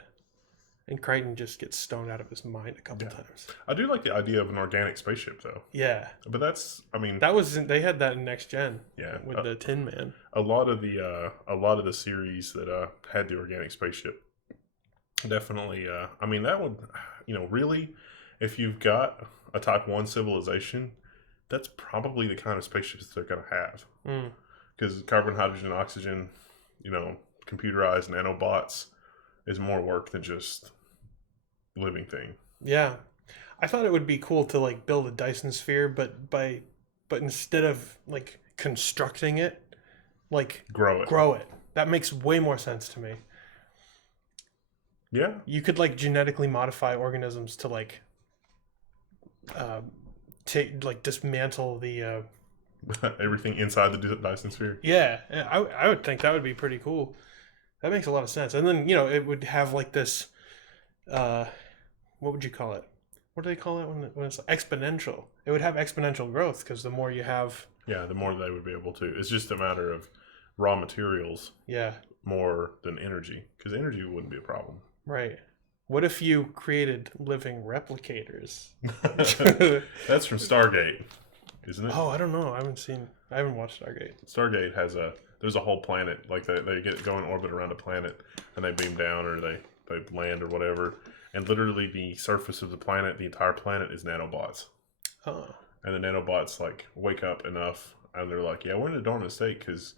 And Crichton just gets stoned out of his mind a couple times. I do like the idea of an organic spaceship, though. Yeah. But that's, I mean, They had that in Next Gen. yeah, With the Tin Man. a lot of the series that had the organic spaceship definitely. I mean, that would, really, if you've got a Type 1 civilization, that's probably the kind of spaceships they're going to have. Because carbon, hydrogen, oxygen, computerized nanobots is more work than just living thing. Yeah. I thought it would be cool to like build a Dyson sphere, but instead of like constructing it, like Grow it. That makes way more sense to me. Yeah. You could like genetically modify organisms to like dismantle the Everything inside the Dyson sphere. yeah. I would think that would be pretty cool. That makes a lot of sense. And then it would have like this what would you call it? What do they call it when it's exponential? It would have exponential growth because the more you have. Yeah, the more they would be able to. It's just a matter of raw materials. Yeah. More than energy, because energy wouldn't be a problem. Right. What if you created living replicators? That's from Stargate, isn't it? Oh, I don't know. I haven't watched Stargate. Stargate there's a whole planet, like they go in orbit around a planet and they beam down or they land or whatever. And literally the surface of the planet, the entire planet is nanobots. Oh. And the nanobots like wake up enough and they're like, yeah, we're in a dormant state because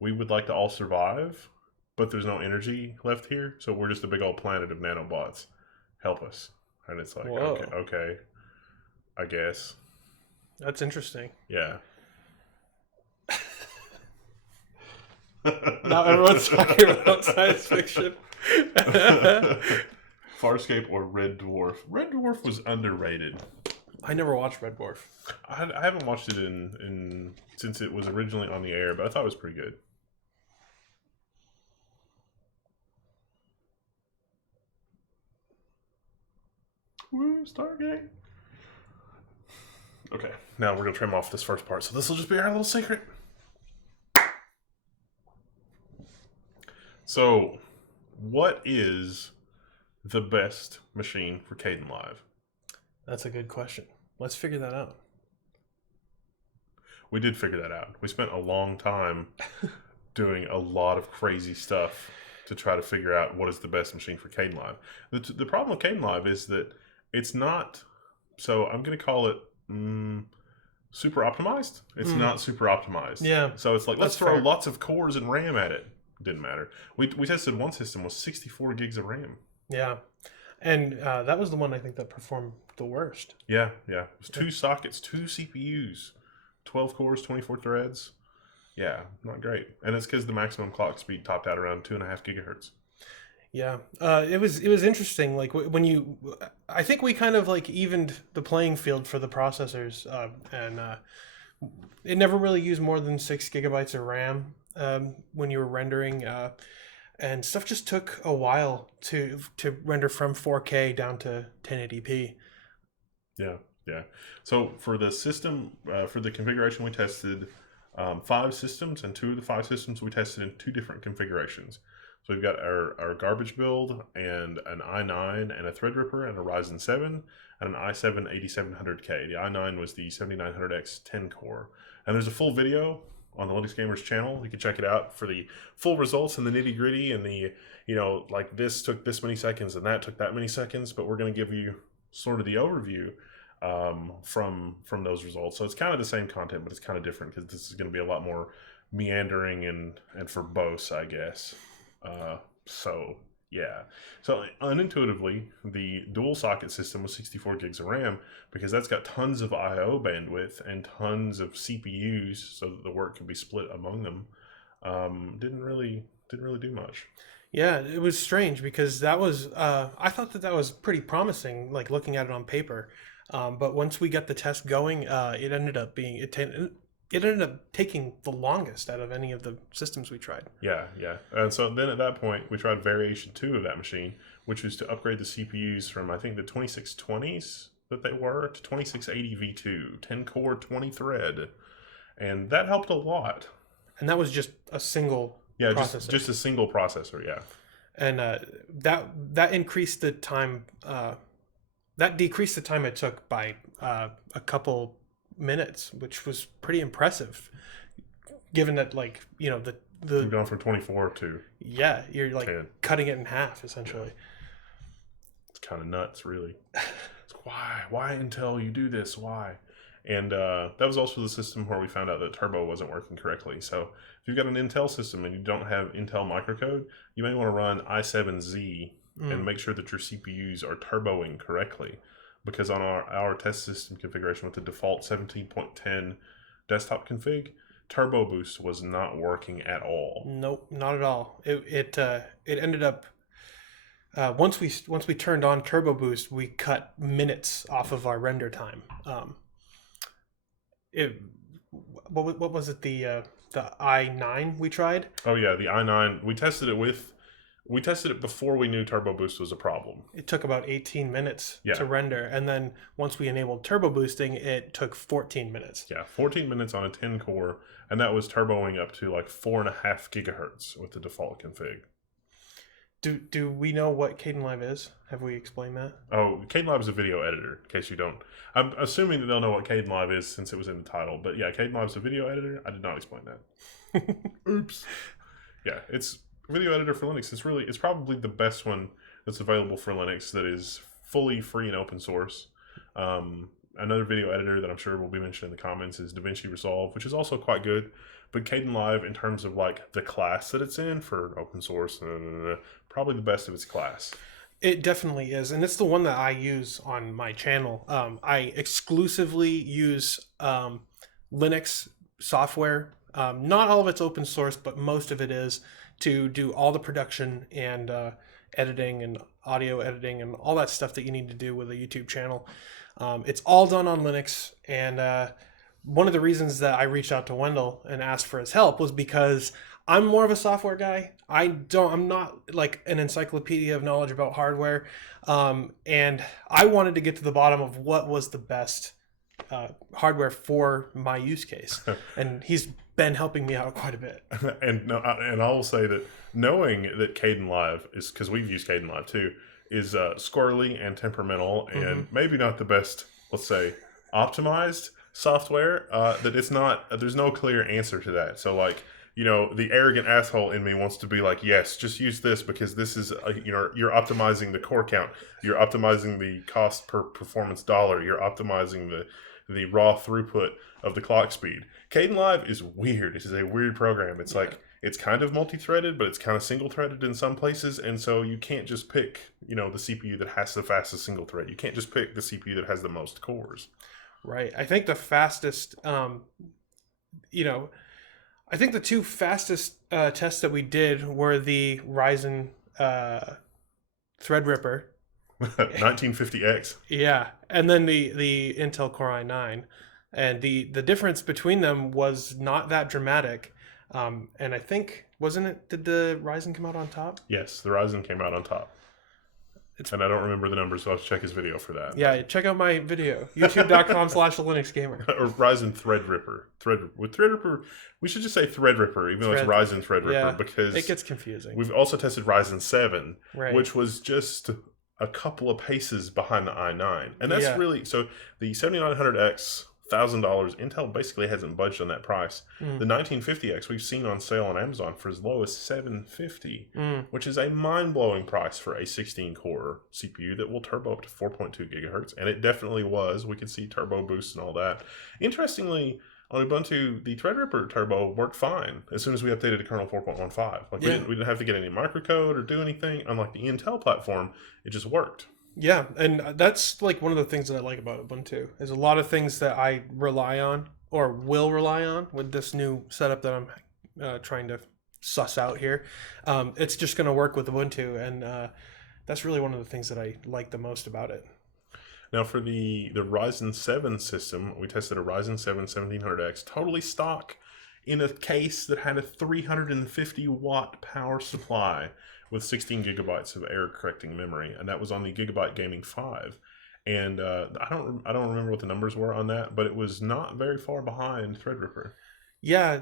we would like to all survive, but there's no energy left here. So we're just a big old planet of nanobots. Help us. And it's like, okay, I guess. That's interesting. Yeah. Now everyone's talking about science fiction. Farscape or Red Dwarf. Red Dwarf was underrated. I never watched Red Dwarf. I haven't watched it in since it was originally on the air, but I thought it was pretty good. Woo, Stargate. Okay, now we're gonna trim off this first part, so this will just be our little secret. So, what is the best machine for Kdenlive? That's a good question. Let's figure that out. We did figure that out. We spent a long time doing a lot of crazy stuff to try to figure out what is the best machine for Kdenlive. The problem with Kdenlive is that it's not, so I'm going to call it super optimized. It's not super optimized. Yeah. So it's like, let's throw fair. lots of cores and RAM at it. Didn't matter. We tested one system with 64 gigs of RAM. Yeah. And that was the one I think that performed the worst. Yeah. It was 2 sockets, 2 CPUs, 12 cores, 24 threads. Yeah, not great. And it's because the maximum clock speed topped out around 2.5 gigahertz. Yeah. It was interesting. Like I think we kind of like evened the playing field for the processors, and it never really used more than 6 gigabytes of RAM when you were rendering. And stuff just took a while to render from 4K down to 1080p. Yeah. So for the system, for the configuration, we tested 5 systems, and 2 of the 5 systems we tested in 2 different configurations. So we've got our garbage build and an i9 and a Threadripper and a Ryzen 7 and an i7 8700K. The i9 was the 7900X 10 core. And there's a full video on the Linux Gamers channel. You can check it out for the full results and the nitty gritty and the, like this took this many seconds and that took that many seconds, but we're going to give you sort of the overview from those results. So it's kind of the same content, but it's kind of different because this is going to be a lot more meandering and verbose, I guess. So unintuitively, the dual socket system with 64 gigs of RAM, because that's got tons of I/O bandwidth and tons of CPUs, so that the work can be split among them, didn't really do much. Yeah, it was strange because that was I thought that was pretty promising, like looking at it on paper. But once we got the test going, it ended up being it ended up taking the longest out of any of the systems we tried. Yeah, yeah. And so then at that point, we tried variation 2 of that machine, which was to upgrade the CPUs from, I think, the 2620s that they were to 2680 V2, 10 core, 20 thread. And that helped a lot. And that was just a single processor. Just a single processor, yeah. And that increased the time. That decreased the time it took by a couple minutes, which was pretty impressive, given that the You've gone from 24 to you're like 10. cutting it in half essentially. Yeah. It's kind of nuts, really. It's why Intel you do this? Why? And that was also the system where we found out that turbo wasn't working correctly. So if you've got an Intel system and you don't have Intel microcode, you may want to run i7Z and make sure that your CPUs are turboing correctly. Because on our test system configuration with the default 17.10 desktop config, Turbo Boost was not working at all. Nope, not at all. It ended up once we turned on Turbo Boost, we cut minutes off of our render time. What was it, the i9 we tried? Oh yeah, the i9. We tested it before we knew Turbo Boost was a problem. It took about 18 minutes to render, and then once we enabled turbo boosting, it took 14 minutes. Yeah, 14 minutes on a 10 core, and that was turboing up to like 4.5 gigahertz with the default config. Do we know what Kdenlive is? Have we explained that? Oh, Kdenlive is a video editor, in case you don't. I'm assuming that they'll know what Kdenlive is since it was in the title, but yeah, Kdenlive is a video editor. I did not explain that. Oops. Yeah, it's video editor for Linux. It's probably the best one that's available for Linux that is fully free and open source. Another video editor that I'm sure will be mentioned in the comments is DaVinci Resolve, which is also quite good. But Kdenlive, in terms of like the class that it's in for open source, probably the best of its class. It definitely is, and it's the one that I use on my channel. I exclusively use Linux software. Not all of it's open source, but most of it is, to do all the production and editing and audio editing and all that stuff that you need to do with a YouTube channel. It's all done on Linux, and one of the reasons that I reached out to Wendell and asked for his help was because I'm more of a software guy. I'm not like an encyclopedia of knowledge about hardware, and I wanted to get to the bottom of what was the best hardware for my use case, and he's been helping me out quite a bit. And I will say that knowing that Kdenlive is, because we've used Kdenlive too, is squirrely and temperamental, and maybe not the best, let's say, optimized software. That it's not. There's no clear answer to that. So like, the arrogant asshole in me wants to be like, yes, just use this because this is, you're optimizing the core count, you're optimizing the cost per performance dollar, you're optimizing the raw throughput of the clock speed. Kdenlive is weird. It is a weird program. It's like, it's kind of multi-threaded, but it's kind of single-threaded in some places, and so you can't just pick, the CPU that has the fastest single thread. You can't just pick the CPU that has the most cores. Right. I think the fastest, I think the two fastest tests that we did were the Ryzen Threadripper. 1950X. Yeah, and then the Intel Core i9, and the difference between them was not that dramatic. And I think, did the Ryzen come out on top? Yes, the Ryzen came out on top. And I don't remember the numbers, so I'll have to check his video for that. Yeah, check out my video, youtube.com/LinuxGamer. Or Ryzen Threadripper. Threadripper, we should just say Threadripper, even though it's Ryzen Threadripper, because it gets confusing. We've also tested Ryzen 7, right, which was just a couple of paces behind the i9. And that's really, so the 7900X, $1,000, Intel basically hasn't budged on that price. The 1950X we've seen on sale on Amazon for as low as $750, which is a mind-blowing price for a 16-core CPU that will turbo up to 4.2 gigahertz, and it definitely was. We could see turbo boost and all that. Interestingly, on Ubuntu, the Threadripper turbo worked fine as soon as we updated to kernel 4.15. Like we didn't have to get any microcode or do anything. Unlike the Intel platform, it just worked. Yeah, and that's like one of the things that I like about Ubuntu. There's a lot of things that I rely on or will rely on with this new setup that I'm trying to suss out here. It's just going to work with Ubuntu, and that's really one of the things that I like the most about it. Now for the Ryzen 7 system, we tested a Ryzen 7 1700X, totally stock, in a case that had a 350 watt power supply with 16 gigabytes of error correcting memory, and that was on the Gigabyte Gaming 5. And I don't remember what the numbers were on that, but it was not very far behind Threadripper. Yeah,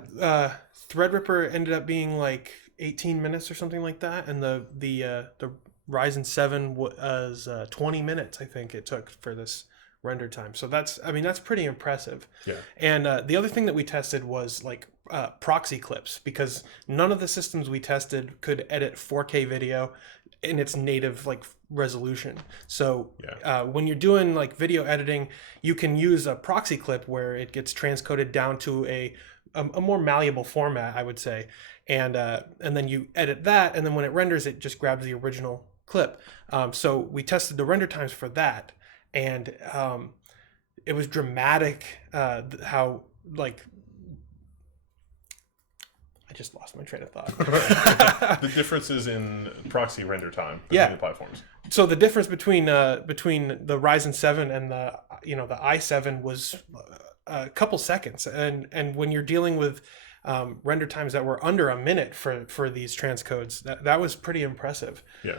Threadripper ended up being like 18 minutes or something like that, and the Ryzen 7 was 20 minutes, I think it took for this render time. So that's pretty impressive. Yeah. And the other thing that we tested was like proxy clips, because none of the systems we tested could edit 4K video in its native like resolution. So when you're doing like video editing, you can use a proxy clip where it gets transcoded down to a more malleable format, I would say, and then you edit that, and then when it renders, it just grabs the original clip. So we tested the render times for that, and it was dramatic how like I just lost my train of thought. The differences in proxy render time between Yeah. the platforms. So the difference between the Ryzen 7 and the the i7 was a couple seconds, and when you're dealing with render times that were under a minute for these transcodes, that was pretty impressive. Yeah.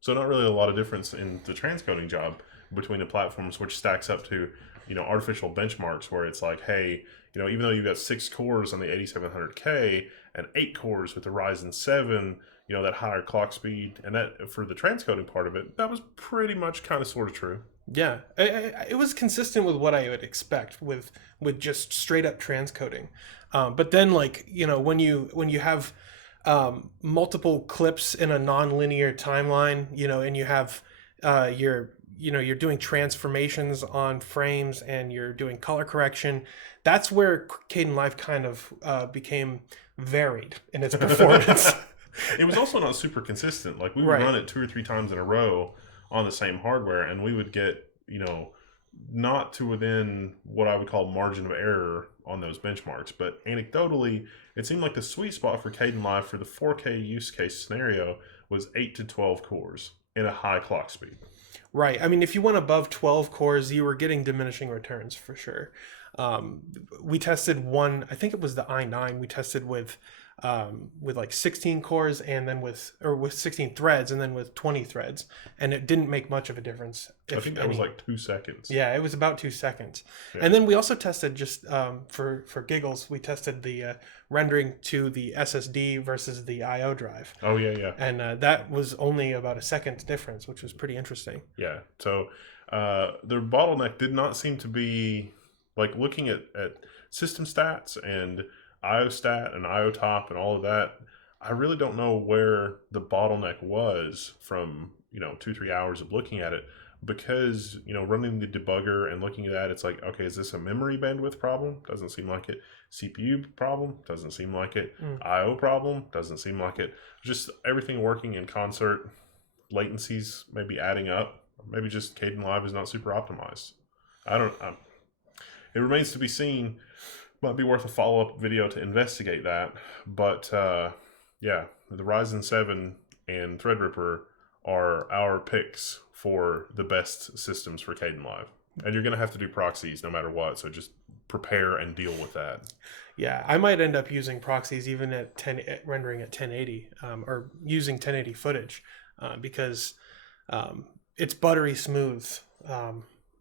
So not really a lot of difference in the transcoding job between the platforms, which stacks up to, artificial benchmarks where it's like, hey, even though you've got 6 cores on the 8700K and 8 cores with the Ryzen 7, that higher clock speed, and that for the transcoding part of it, that was pretty much kind of sort of true. Yeah, it was consistent with what I would expect with just straight up transcoding. But then, like, when you have multiple clips in a non-linear timeline, and you have you're doing transformations on frames and you're doing color correction, that's where Kdenlive kind of became varied in its performance. It was also not super consistent. Like, we would run it 2 or 3 times in a row on the same hardware, and we would get, not to within what I would call margin of error on those benchmarks. But anecdotally, it seemed like the sweet spot for Kdenlive for the 4K use case scenario was 8 to 12 cores in a high clock speed. Right. I mean, if you went above 12 cores, you were getting diminishing returns for sure. We tested one, I think it was the i9. We tested with like 16 cores, and then with 16 threads, and then with 20 threads, and it didn't make much of a difference. I think that was like 2 seconds. Yeah, it was about 2 seconds. Yeah. And then we also tested, just for giggles, we tested the rendering to the SSD versus the I/O drive. Oh yeah. And that was only about a second difference, which was pretty interesting. Yeah. So the bottleneck did not seem to be, like, looking at system stats and IO stat and IO top and all of that. I really don't know where the bottleneck was from 2-3 hours of looking at it, because running the debugger and looking at that, it's like, okay, is this a memory bandwidth problem? Doesn't seem like it. CPU problem? Doesn't seem like it. IO problem? Doesn't seem like it. Just everything working in concert. Latencies maybe adding up. Maybe just Kdenlive is not super optimized. It remains to be seen. Might be worth a follow-up video to investigate that. But yeah, the Ryzen 7 and Threadripper are our picks for the best systems for Kdenlive. And you're going to have to do proxies no matter what, so just prepare and deal with that. Yeah, I might end up using proxies even at rendering at 1080, or using 1080 footage, because it's buttery smooth,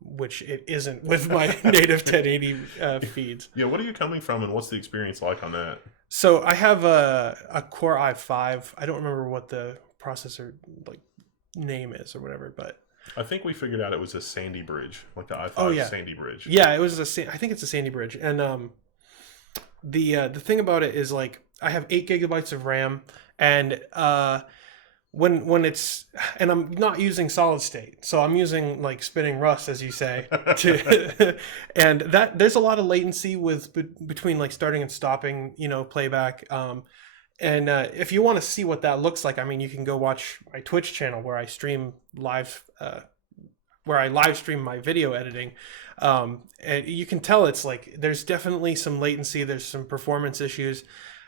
which it isn't with my native 1080 feeds. Yeah, what are you coming from, and what's the experience like on that? So I have a Core i5. I don't remember what the processor name is or whatever, but I think we figured out it was a Sandy Bridge, like the i5 Sandy Bridge. Yeah, it was I think it's a Sandy Bridge, and the thing about it is, like, I have 8 gigabytes of RAM, and when it's, and I'm not using solid state, so I'm using like spinning Rust, as you say, and that there's a lot of latency between like starting and stopping, playback. And if you want to see what that looks like, I mean, you can go watch my Twitch channel where I stream live, where I live stream my video editing. And you can tell it's like there's definitely some latency, there's some performance issues,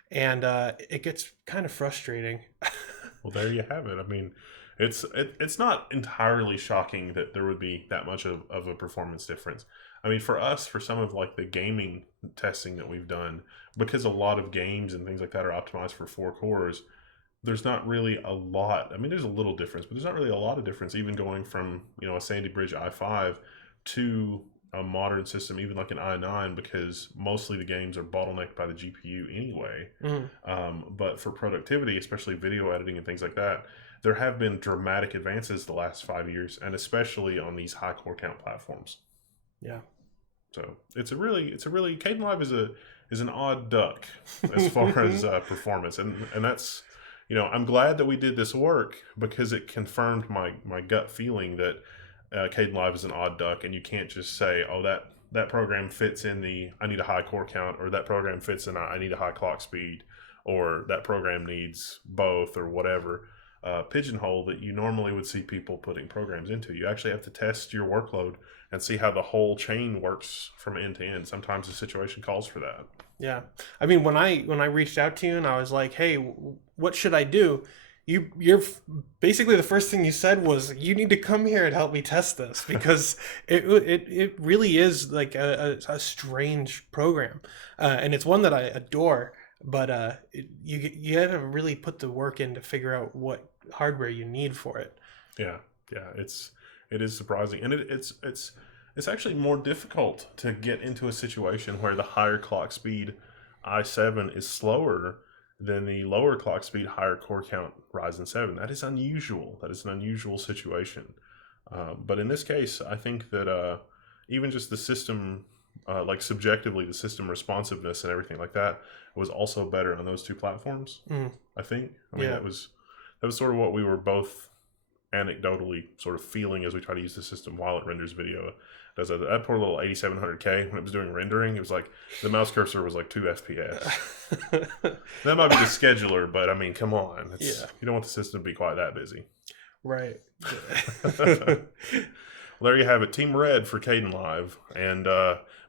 and it gets kind of frustrating. Well, there you have it. I mean, It's not entirely shocking that there would be that much of a performance difference. I mean, for us, for some of like the gaming testing that we've done, because a lot of games and things like that are optimized for 4 cores, there's not really a lot. I mean, there's a little difference, but there's not really a lot of difference even going from, a Sandy Bridge i5 to a modern system, even like an i9, because mostly the games are bottlenecked by the GPU anyway. But for productivity, especially video editing and things like that, there have been dramatic advances the last 5 years, and especially on these high core count platforms. Yeah. So it's a really Kdenlive is an odd duck as far as performance, and that's, I'm glad that we did this work because it confirmed my gut feeling that Kdenlive is an odd duck, and you can't just say, oh, that program fits in the I need a high core count, or that program fits in I need a high clock speed, or that program needs both, or whatever. Pigeonhole that you normally would see people putting programs into. You actually have to test your workload and see how the whole chain works from end to end. Sometimes the situation calls for that. Yeah. I mean, when I reached out to you and I was like, "Hey, what should I do?" You're basically the first thing you said was, "You need to come here and help me test this," because it really is like a strange program, and it's one that I adore. But you had to really put the work in to figure out what hardware you need for it. Yeah, yeah, it is surprising, and it's actually more difficult to get into a situation where the higher clock speed i7 is slower than the lower clock speed higher core count Ryzen 7. That is unusual. That is an unusual situation. But in this case, I think that even just the system, like subjectively, the system responsiveness and everything like that was also better on those two platforms. I think. I mean, Yeah. that was sort of what we were both anecdotally sort of feeling as we try to use the system while it renders video. Does that poor little 8700K when it was doing rendering? It was like the mouse cursor was like 2 FPS. That might be the scheduler, but I mean, come on, Yeah. you don't want the system to be quite that busy. Right. Well, there you have it. Team Red for Kdenlive, and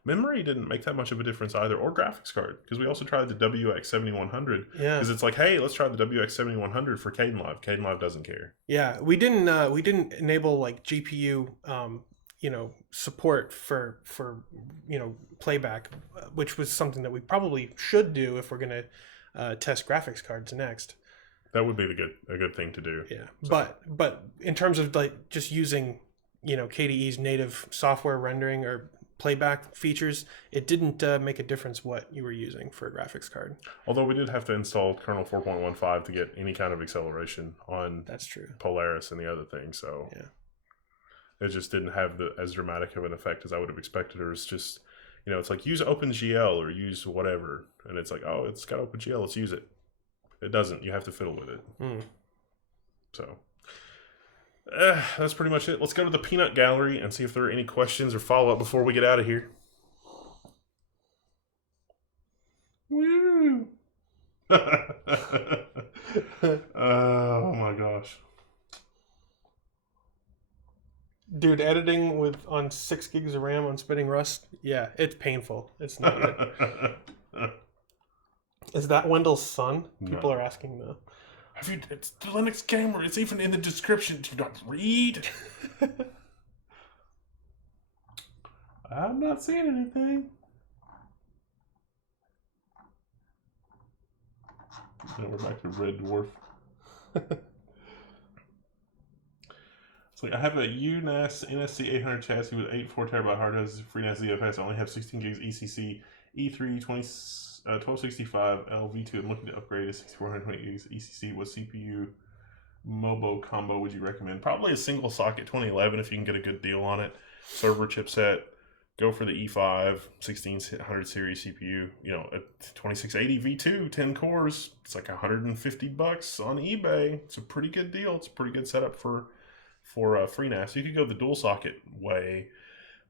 memory didn't make that much of a difference either, or graphics card, because we also tried the WX7100. Yeah. Because it's like, hey, let's try the WX7100 for Kdenlive. Kdenlive doesn't care. Yeah, we didn't enable like GPU support for playback, which was something that we probably should do if we're going to test graphics cards next. That would be a good thing to do. Yeah. So. But in terms of like just using KDE's native software rendering or playback features, it didn't make a difference what you were using for a graphics card. Although we did have to install kernel 4.15 to get any kind of acceleration on That's true. Polaris and the other thing, so yeah, it just didn't have as dramatic of an effect as I would have expected. Or it's just, it's like use OpenGL or use whatever, and it's like, oh, it's got OpenGL, let's use it. It doesn't. You have to fiddle with it. So that's pretty much it. Let's go to the peanut gallery and see if there are any questions or follow-up before we get out of here. Woo! Oh my gosh. Dude, editing on 6 gigs of RAM on spinning Rust, yeah, it's painful. It's not good. Is that Wendell's son? People are asking though. It's the Linux Gamer. It's even in the description. Do not read. I'm not seeing anything. Now we're back to Red Dwarf. It's like I have a UNAS NSC 800 chassis with 8 4TB hard drives, FreeNAS ZFS. I only have 16 gigs ECC E3 1265 LV2. I'm looking to upgrade to 6420 gigs ECC. What CPU MOBO combo would you recommend? Probably a single socket 2011 if you can get a good deal on it. Server chipset. Go for the E5 1600 series CPU. A 2680 V2, 10 cores. It's like $150 on eBay. It's a pretty good deal. It's a pretty good setup for FreeNAS. You could go the dual socket way,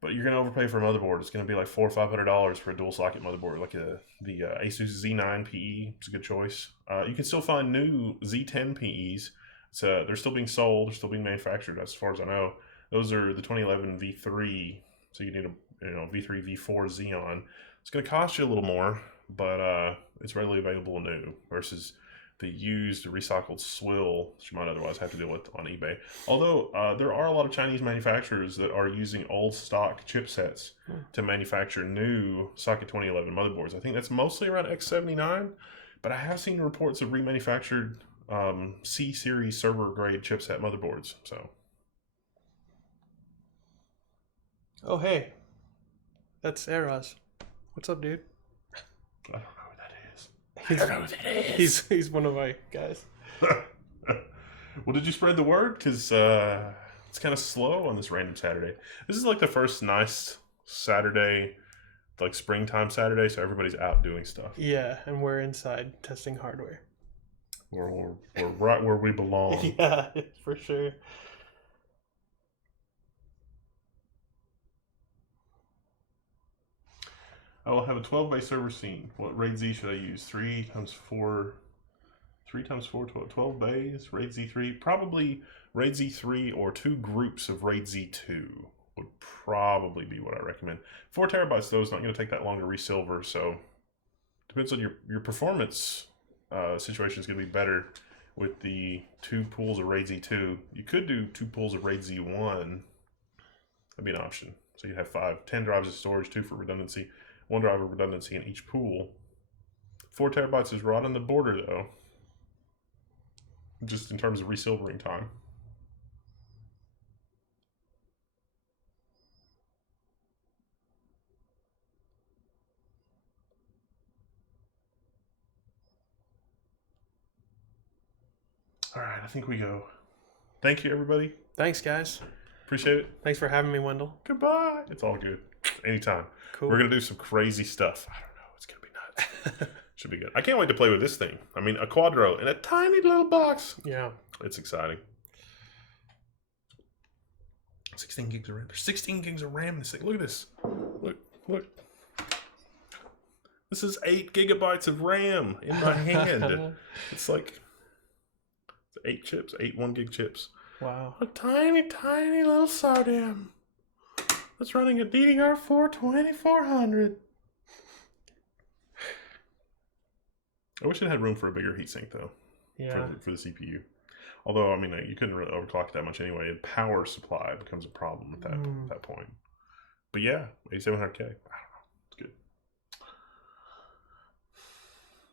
but you're gonna overpay for a motherboard. It's gonna be like $400 or $500 for a dual socket motherboard, like the Asus Z9 PE. It's a good choice. You can still find new Z10 PEs. They're still being sold. They're still being manufactured, as far as I know. Those are the 2011 V3. So you need a V3 V4 Xeon. It's gonna cost you a little more, but it's readily available new versus the used recycled swill that you might otherwise have to deal with on eBay. Although there are a lot of Chinese manufacturers that are using old stock chipsets to manufacture new socket 2011 motherboards. I think that's mostly around X79, but I have seen reports of remanufactured C series server grade chipset motherboards. So. Oh hey, that's Eros. What's up, dude? I don't know who that is. I don't know who that is. He's one of my guys. Well, did you spread the word? Because it's kind of slow on this random Saturday. This is like the first nice Saturday, like springtime Saturday, so everybody's out doing stuff. Yeah, and we're inside testing hardware. We're right where we belong. Yeah, for sure. I will have a 12-bay server scene. What RAID Z should I use? 3 times 4, 12 bays, RAID Z3. Probably RAID Z3 or 2 groups of RAID Z2 would probably be what I recommend. 4 terabytes though is not going to take that long to resilver, so depends on your performance situation is going to be better with the 2 pools of RAID Z2. You could do 2 pools of RAID Z1. That'd be an option. So you'd have 10 drives of storage, 2 for redundancy. 1 drive of redundancy in each pool. 4 terabytes is right on the border though, just in terms of resilvering time. All right, I think we go. Thank you, everybody. Thanks, guys. Appreciate it. Thanks for having me, Wendell. Goodbye. It's all good. Anytime. Cool. We're going to do some crazy stuff. I don't know. It's going to be nuts. Should be good. I can't wait to play with this thing. I mean, a Quadro in a tiny little box. Yeah. It's exciting. 16 gigs of RAM. There's 16 gigs of RAM in this thing. Look at this. Look. This is 8 gigabytes of RAM in my hand. It's like 8 chips, 8 1 gig chips. Wow. A tiny, tiny little SARDAM that's running a DDR4 2400. I wish it had room for a bigger heatsink though. Yeah. For the CPU. Although, I mean, you couldn't really overclock that much anyway. And power supply becomes a problem at that point. But yeah, 8700K. I don't know. It's good.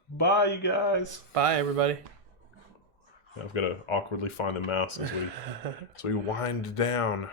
Bye, you guys. Bye, everybody. I've got to awkwardly find the mouse as we wind down.